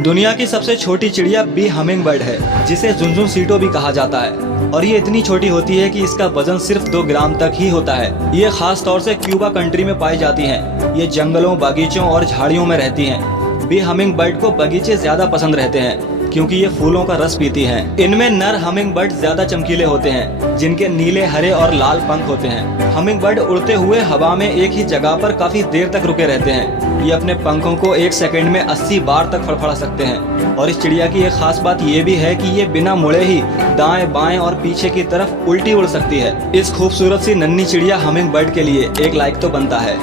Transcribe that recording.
दुनिया की सबसे छोटी चिड़िया बी हमिंग बर्ड है, जिसे झुनझुनसीटो भी कहा जाता है और ये इतनी छोटी होती है कि इसका वजन सिर्फ 2 ग्राम तक ही होता है। ये खास तौर से क्यूबा कंट्री में पाई जाती हैं। ये जंगलों, बागीचों और झाड़ियों में रहती हैं। बी हमिंग बर्ड को बगीचे ज्यादा पसंद रहते हैं क्योंकि ये फूलों का रस पीती हैं। इनमें नर हमिंग बर्ड ज्यादा चमकीले होते हैं, जिनके नीले, हरे और लाल पंख होते हैं। हमिंग बर्ड उड़ते हुए हवा में एक ही जगह पर काफी देर तक रुके रहते हैं। ये अपने पंखों को 1 सेकंड में 80 बार तक फड़फड़ा सकते हैं। और इस चिड़िया की एक खास बात ये भी है कि ये बिना मुड़े ही दाएं, बाएं और पीछे की तरफ उल्टी उड़ सकती है। इस खूबसूरत सी नन्ही चिड़िया हमिंग बर्ड के लिए एक लाइक तो बनता है।